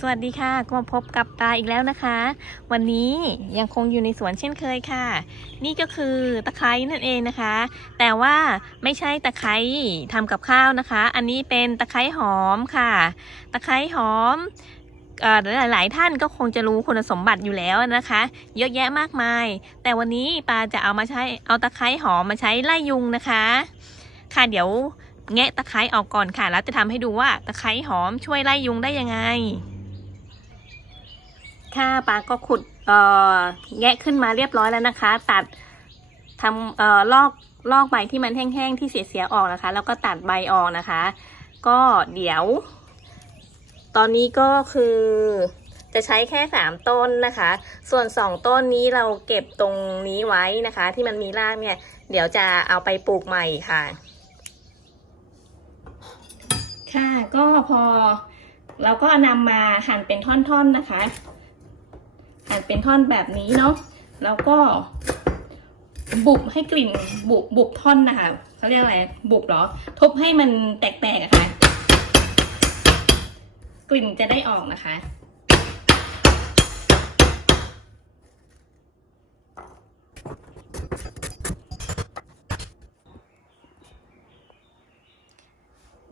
สวัสดีค่ะก็มาพบกับตาอีกแล้วนะคะ วันนี้ยังคงอยู่ในสวนเช่นเคยค่ะ นี่ก็คือตะไคร้นั่นเองนะคะ แต่ว่าไม่ใช่ตะไคร้ทำกับข้าวนะคะ อันนี้เป็นตะไคร้หอมค่ะ ตะไคร้หอมเอ่อหลายๆท่านก็คงจะรู้คุณสมบัติอยู่แล้วนะคะ เยอะแยะมากมาย แต่วันนี้ปาจะเอามาใช้เอาตะไคร้หอมมาใช้ไล่ยุงนะคะ ค่ะเดี๋ยวแงะตะไคร้ออกก่อนค่ะ แล้วจะทำให้ดูว่าตะไคร้หอมช่วยไล่ยุงได้ยังไง ค่ะปาก็ขุดเอ่อแงะขึ้นมาเรียบร้อยแล้วนะคะ ตัดทำเอ่อลอกลอกใบที่มันแห้งๆที่เสียๆออกนะคะ แล้วก็ตัดใบออกนะคะ ก็เดี๋ยว ตอนนี้ก็คือจะใช้แค่สามต้นนะคะ ส่วนสองต้นนี้เราเก็บตรงนี้ไว้นะคะ ที่มันมีรากเนี่ย เดี๋ยวจะเอาไปปลูกใหม่ค่ะ ค่ะก็พอเราก็นำมาหั่นเป็นท่อนๆนะคะ หั่นเป็นท่อนแบบนี้เนาะแล้วก็ บุบให้กลิ่นบุบบุบท่อนนะคะเขาเรียกอะไรบุบเหรอทุบให้มันแตกๆอะค่ะ กลิ่นจะได้ออกนะคะ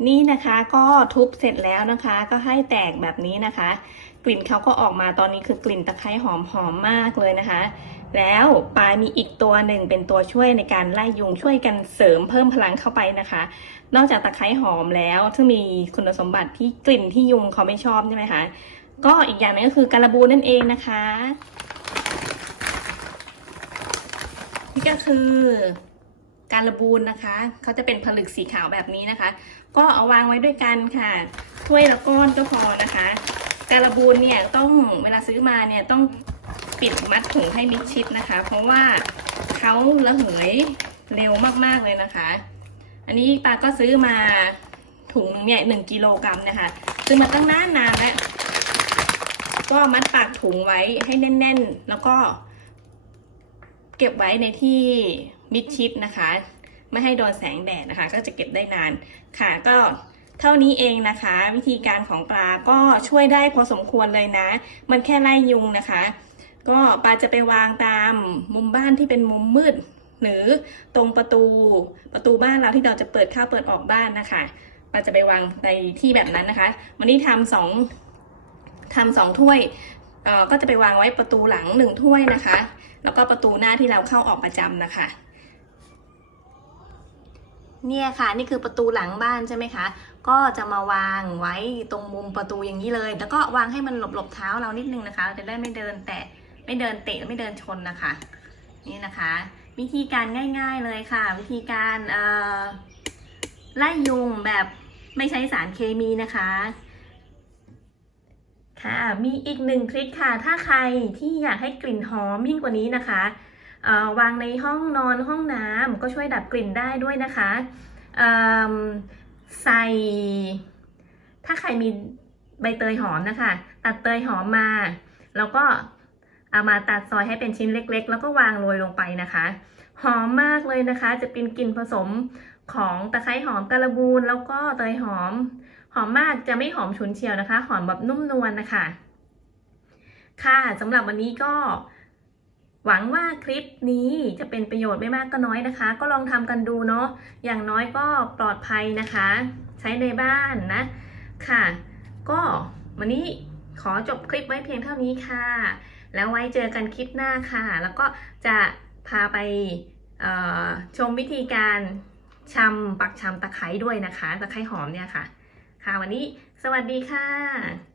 นี่นะคะก็ทุบเสร็จแล้วนะคะ ก็ให้แตกแบบนี้นะคะ กลิ่นเขาก็ออกมาตอนนี้คือกลิ่นตะไคร้หอมหอมมากเลยนะคะ แล้วปลายมีอีกตัวหนึ่งเป็นตัวช่วยในการไล่ยุงช่วยกันเสริมเพิ่มพลังเข้าไปนะคะ นอกจากตะไคร้หอมแล้วซึ่งมีคุณสมบัติที่กลิ่นที่ยุงเขาไม่ชอบใช่ไหมคะก็อีกอย่างหนึงก็คือการบูนั่นเองนะคะ นี่ก็คือการบูนนะคะเขาจะเป็นผลึกสีขาวแบบนี้นะคะ ก็เอาวางไว้ด้วยกันค่ะถ้วยละก้อนก็พอนะคะ การบูนเนี่ยต้องเวลาซื้อมาเนี่ยต้องปิดมัดถุงให้มิดชิดนะคะ เพราะว่าเขาระเหยเร็วมากๆเลยนะคะ อันนี้ปาก็ซื้อมาถุงหนึงเนี่ยหนึ่งกิโลกรัมนะคะซื้อมาตั้งนานนานแล้วก็มัดปากถุงไว้ให้แน่น ๆ แล้วก็ เก็บไว้ในที่มิดชิดนะคะ ไม่ให้โดนแสงแดดนะคะ ก็จะเก็บได้นานค่ะก็ ท่านี้เองนะคะ วิธีการของปลาก็ช่วยได้พอสมควรเลยนะ มันแค่ไล่ยุงนะคะ ก็ปลาจะไปวางตามมุมบ้านที่เป็นมุมมืด หรือตรงประตูประตูบ้านเราที่เราจะเปิดเข้าเปิดออกบ้านนะคะปลาจะไปวางในที่แบบนั้นนะคะ วันนี้ทำสองทำสองถ้วยเออก็จะไปวางไว้ประตูหลังหนึ่งถ้วยนะคะ แล้วก็ประตูหน้าที่เราเข้าออกประจำนะคะ เนี่ยค่ะนี่คือประตูหลังบ้านใช่ไหมคะ ก็จะมาวางไว้ตรงมุมประตูอย่างนี้เลย แล้วก็วางให้มันหลบหลบเท้าเรานิดนึงนะคะ เราจะได้ไม่เดินแตะไม่เดินเตะไม่เดินชนนะคะ นี่นะคะ วิธีการง่าย ๆเลยค่ะ วิธีการไล่ยุงแบบไม่ใช้สารเคมีนะคะค่ะมีอีกหนึ่งทริคค่ะ ถ้าใครที่อยากให้กลิ่นหอมยิ่งกว่านี้นะคะ วางในห้องนอนห้องน้ำก็ช่วยดับกลิ่นได้ด้วยนะคะใส่ ถ้าใครมีใบเตยหอมนะคะ ตัดเตยหอมมา แล้วก็เอามาตัดซอยให้เป็นชิ้นเล็ก ๆ แล้วก็วางโรยลงไปนะคะ หอมมากเลยนะคะ จะเป็นกลิ่นผสมของตะไคร้หอมกระบูนแล้วก็เตยหอม หอมมากจะไม่หอมฉุนเฉียวนะคะ หอมแบบนุ่มนวลนะคะ ค่ะสำหรับวันนี้ก็ หวังว่าคลิปนี้จะเป็นประโยชน์ไม่มากก็น้อยนะคะ ก็ลองทำกันดูเนาะอย่างน้อยก็ปลอดภัยนะคะ ใช้ในบ้านนะ ค่ะ ก็วันนี้ขอจบคลิปไว้เพียงเท่านี้ค่ะ แล้วไว้เจอกันคลิปหน้าค่ะ แล้วก็จะพาไปชมวิธีการชำปักชำตะไคร้ด้วยนะคะ ตะไคร้หอมเนี่ยค่ะ ค่ะวันนี้สวัสดีค่ะ